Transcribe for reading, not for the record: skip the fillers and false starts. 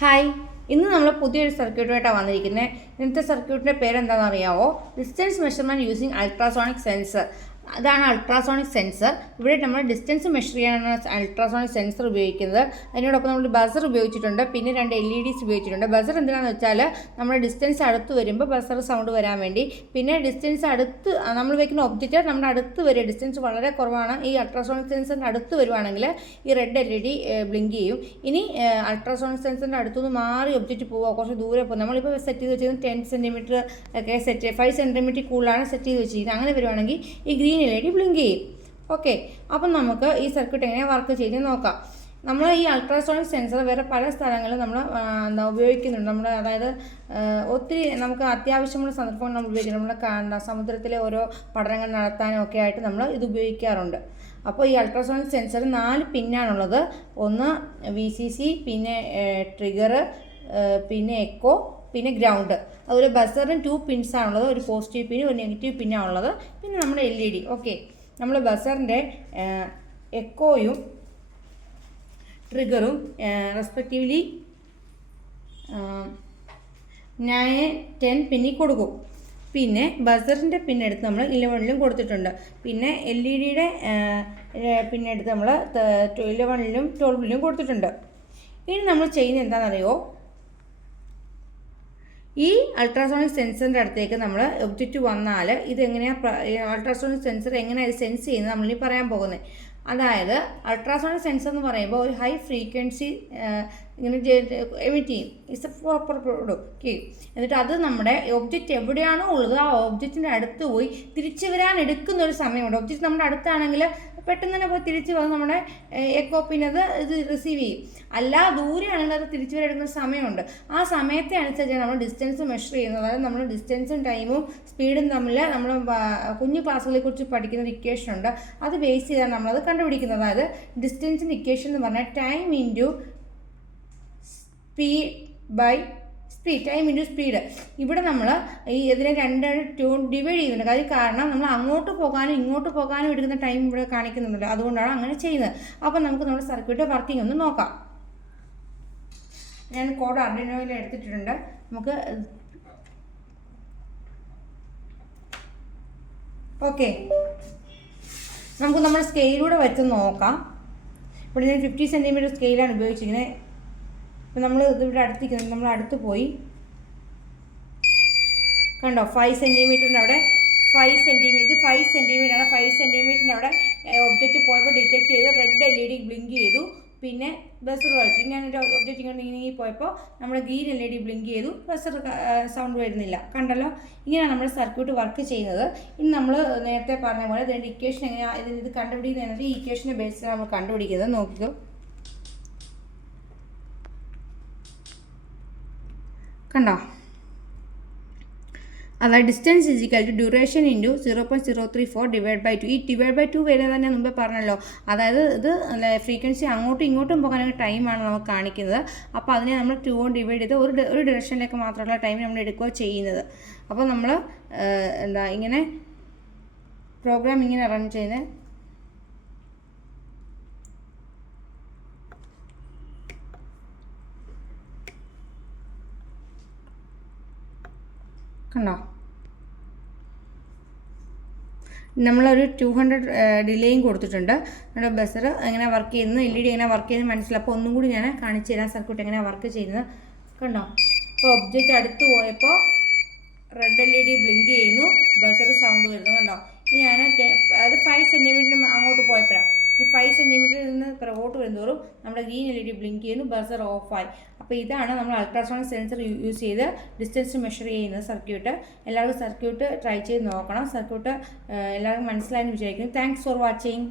Hi, ഇന്ന് നമ്മൾ പുതിയൊരു സർക്യൂട്ടുമായിട്ടാണ് വന്നിരിക്കുന്നത്. ഇന്നത്തെ സർക്യൂട്ടിൻ്റെ പേരെന്താണെന്ന് അറിയാമോ? Distance measurement using ultrasonic sensor. അതാണ് അൾട്രാസോണിക് സെൻസർ. ഇവിടെ നമ്മൾ ഡിസ്റ്റൻസ് മെഷർ ചെയ്യാനാണ് അൾട്രാസോണിക് സെൻസർ ഉപയോഗിക്കുന്നത്. അതിനോടൊപ്പം നമ്മൾ ബസർ ഉപയോഗിച്ചിട്ടുണ്ട്, പിന്നെ 2 LEDs ഉപയോഗിച്ചിട്ടുണ്ട്. ബസർ എന്തിനാണെന്ന് വെച്ചാൽ നമ്മുടെ ഡിസ്റ്റൻസ് അടുത്ത് വരുമ്പോൾ ബസർ സൗണ്ട് വരാൻ വേണ്ടി. പിന്നെ ഡിസ്റ്റൻസ് അടുത്ത് നമ്മൾ വയ്ക്കുന്ന ഒബ്ജക്റ്റ് നമ്മുടെ അടുത്ത് വരിക, ഡിസ്റ്റൻസ് വളരെ കുറവാണ്, ഈ അൾട്രാസോണിക് സെൻസറിൻ്റെ അടുത്ത് വരുവാണെങ്കിൽ ഈ റെഡ് LED ബ്ലിങ്ക് ചെയ്യും. ഇനി അൾട്രാസോണിക് സെൻസറിൻ്റെ അടുത്തുനിന്ന് മാറി ഒബ്ജക്റ്റ് പോവുക, കുറച്ച് ദൂരെ പോകും. നമ്മളിപ്പോൾ സെറ്റ് ചെയ്ത് വെച്ചിരുന്നത് 10 cm ഒക്കെ 5 cm കൂടുതലാണ് സെറ്റ് ചെയ്ത് വെച്ചിരിക്കുന്നത്. അങ്ങനെ വരുവാണെങ്കിൽ ഈ ഗ്രീൻ LED ബ്ലിങ്ക് ചെയ്യും. ഓക്കെ, അപ്പം നമുക്ക് ഈ സർക്യൂട്ട് എങ്ങനെയാണ് വർക്ക് ചെയ്ത് നോക്കാം. നമ്മൾ ഈ അൾട്രാസോണിക് സെൻസർ വേറെ പല സ്ഥലങ്ങളിലും നമ്മൾ ഉപയോഗിക്കുന്നുണ്ട്. നമ്മൾ അതായത് ഒത്തിരി നമുക്ക് അത്യാവശ്യമുള്ള സന്ദർഭങ്ങൾ നമ്മൾ ഉപയോഗിക്കുന്നുണ്ട്. നമ്മുടെ സമുദ്രത്തിലെ ഓരോ പഠനങ്ങൾ നടത്താനും ഒക്കെ ആയിട്ട് നമ്മൾ ഇത് ഉപയോഗിക്കാറുണ്ട്. അപ്പോൾ ഈ അൾട്രാസോണിക് സെൻസർ 4 പിന്നാണുള്ളത്. ഒന്ന് VCC, പിന്നെ ട്രിഗർ, പിന്നെ എക്കോ, പിന്നെ ഗ്രൗണ്ട്. അതുപോലെ ബസറിന് 2 പിൻസാണുള്ളത്. ഒരു പോസിറ്റീവ് പിന്നും ഒരു നെഗറ്റീവ് പിന്നാണുള്ളത്. പിന്നെ നമ്മുടെ LED. ഓക്കെ, നമ്മൾ ബസറിൻ്റെ എക്കോയും ട്രിഗറും റെസ്പെക്റ്റീവ്ലി 9, 10 പിന്നിൽ കൊടുക്കും. പിന്നെ ബസറിൻ്റെ പിന്നെടുത്ത് നമ്മൾ 11ലും കൊടുത്തിട്ടുണ്ട്. പിന്നെ LEDയുടെ പിന്നെടുത്ത് നമ്മൾ 11ലും 12ലും കൊടുത്തിട്ടുണ്ട്. ഇനി നമ്മൾ ചെയ്യുന്നത് എന്താണെന്നറിയോ? ഈ അൾട്രാസോണിക് സെൻസറിൻ്റെ അടുത്തേക്ക് നമ്മൾ ഒബ്ജക്റ്റ് വന്നാൽ ഇതെങ്ങനെയാണ് അൾട്രാസോണിക് സെൻസർ എങ്ങനെയാണ് ഇത് സെൻസ് ചെയ്യുന്നത് നമ്മളിനി പറയാൻ പോകുന്നത്. അതായത് അൾട്രാസോണിക് സെൻസർ എന്ന് പറയുമ്പോൾ ഒരു ഹൈ ഫ്രീക്വൻസി ഇങ്ങനെ എമിറ്റ് ചെയ്യും. It's A proper product. എന്നിട്ട് അത് നമ്മുടെ ഒബ്ജക്റ്റ് എവിടെയാണോ ഉള്ളത് ആ ഒബ്ജക്റ്റിൻ്റെ അടുത്ത് പോയി തിരിച്ചു വരാൻ എടുക്കുന്ന ഒരു സമയമുണ്ട്. ഒബ്ജക്റ്റ് നമ്മുടെ അടുത്താണെങ്കിൽ പെട്ടെന്ന് തന്നെ പോയി തിരിച്ച് വന്ന് നമ്മുടെ എക്കോപ്പിനത് ഇത് റിസീവ് ചെയ്യും. അല്ല ദൂരെയാണെങ്കിൽ അത് തിരിച്ചു വരാൻ എടുക്കുന്ന സമയമുണ്ട്. ആ സമയത്തെ അനുസരിച്ചാണ് നമ്മൾ ഡിസ്റ്റൻസ് മെഷർ ചെയ്യുന്നത്. അതായത് നമ്മൾ ഡിസ്റ്റൻസും ടൈമും സ്പീഡും തമ്മിൽ നമ്മൾ കുഞ്ഞു ക്ലാസ്സുകളെ കുറിച്ച് പഠിക്കുന്ന ഒരു ഇക്വേഷൻ ഉണ്ട്. അത് ബേസ് ചെയ്താണ് നമ്മളത് കണ്ടുപിടിക്കുന്നത്. അതായത് ഡിസ്റ്റൻസിൻ്റെ ഇക്വേഷൻ എന്ന് പറഞ്ഞാൽ time into speed by speed, time into speed. ഇവിടെ നമ്മൾ ഇതിനെ 2 ഡിവൈഡ് ചെയ്യുന്നുണ്ട്. കാരണം നമ്മൾ അങ്ങോട്ട് പോകാനും ഇങ്ങോട്ട് പോകാനും എടുക്കുന്ന ടൈം ഇവിടെ കാണിക്കുന്നുണ്ടല്ലോ, അതുകൊണ്ടാണ് അങ്ങനെ ചെയ്യുന്നത്. അപ്പം നമുക്ക് നമ്മുടെ സർക്യൂട്ട് വർക്കിംഗ് ഒന്ന് നോക്കാം. ഞാൻ കോഡ് ആർഡിനോയിൽ എടുത്തിട്ടുണ്ട്. നമുക്ക് ഓക്കെ, നമുക്ക് നമ്മുടെ സ്കെയിലൂടെ വെച്ച് നോക്കാം. ഇവിടെ ഞാൻ 50 cm സ്കെയിലാണ് ഉപയോഗിച്ചിരിക്കുന്നത്. അപ്പം നമ്മൾ ഇതിവിടെ അടുത്തിരിക്കുന്നത്, നമ്മൾ അടുത്ത് പോയി കണ്ടോ 5 cm അവിടെ 5 cm, ഇത് 5 cm ആണ്. 5 cm അവിടെ ഒബ്ജക്റ്റ് പോയപ്പോൾ ഡിറ്റക്ട് ചെയ്ത് റെഡ് LED ബ്ലിങ്ക് ചെയ്തു. പിന്നെ ബസർ കളിച്ചു. ഞാൻ എൻ്റെ ഒബ്ജക്റ്റ് ഇങ്ങനെ നീങ്ങി പോയപ്പോൾ നമ്മുടെ ഗ്രീൻ LED ബ്ലിങ്ക് ചെയ്തു. ബസർ സൗണ്ട് വരുന്നില്ല. കണ്ടല്ലോ, ഇങ്ങനെയാണ് നമ്മുടെ സർക്യൂട്ട് വർക്ക് ചെയ്യുന്നത്. ഇനി നമ്മൾ നേരത്തെ പറഞ്ഞ പോലെ ഇതിൻ്റെ ഇക്വേഷൻ എങ്ങനെയാണ് ഇത് കണ്ടുപിടിക്കുന്നത്? ഈ ഇക്വേഷനെ ബേസിലാണ് നമ്മൾ കണ്ടുപിടിക്കുന്നത്. നോക്കിക്കോ, കണ്ടോ? അതായത് distance is equal to duration into 0.034 divide by 2. ഈ ഡിവൈഡ് ബൈ 2 വരുന്നത് തന്നെ മുമ്പേ പറഞ്ഞല്ലോ. അതായത് ഇത് ഫ്രീക്വൻസി അങ്ങോട്ടും ഇങ്ങോട്ടും പോകാനൊക്കെ ടൈമാണ് നമുക്ക് കാണിക്കുന്നത്. അപ്പോൾ അതിനെ നമ്മൾ 2 കൊണ്ട് ഡിവൈഡ് ചെയ്ത് ഒരു ഡയറക്ഷനിലേക്ക് മാത്രമുള്ള ടൈം നമ്മൾ എടുക്കുക ചെയ്യുന്നത്. അപ്പോൾ നമ്മൾ ഇങ്ങനെ പ്രോഗ്രാം ഇങ്ങനെ റൺ ചെയ്യുന്നത്. കണ്ടോ, നമ്മളൊരു 200 ഡിലേയും കൊടുത്തിട്ടുണ്ട്. നമ്മുടെ ബസർ എങ്ങനെ വർക്ക് ചെയ്യുന്നത്, LED എങ്ങനെ വർക്ക് ചെയ്യുന്നത് മനസ്സിലാവും. അപ്പോൾ ഒന്നും കൂടി ഞാൻ കാണിച്ചു തരാം സർക്യൂട്ട് എങ്ങനെ വർക്ക് ചെയ്യുന്നത്. കണ്ടോ, ഇപ്പോൾ ഒബ്ജക്റ്റ് അടുത്ത് പോയപ്പോൾ റെഡ് LED ബ്ലിങ്ക് ചെയ്യുന്നു, ബസർ സൗണ്ട് വരുന്നു. കണ്ടോ, ഇനി ഞാൻ അതായത് 5 cm അങ്ങോട്ട് പോയപ്പോഴാണ്. ഈ 5 cm നിന്ന് പുറകോട്ട് വരുന്നതോറും നമ്മുടെ ഗ്രീൻ LED ബ്ലിങ്ക് ചെയ്യുന്നു, ബസർ ഓഫായി. അപ്പോൾ ഇതാണ് നമ്മൾ അൾട്രാസോണിക് സെൻസർ യൂസ് ചെയ്ത് ഡിസ്റ്റൻസ് മെഷർ ചെയ്യുന്ന സർക്യൂട്ട്. എല്ലാവർക്കും സർക്യൂട്ട് ട്രൈ ചെയ്ത് നോക്കണം. സർക്യൂട്ട് എല്ലാവർക്കും മനസ്സിലായെന്ന് വിചാരിക്കുന്നു. Thanks for watching.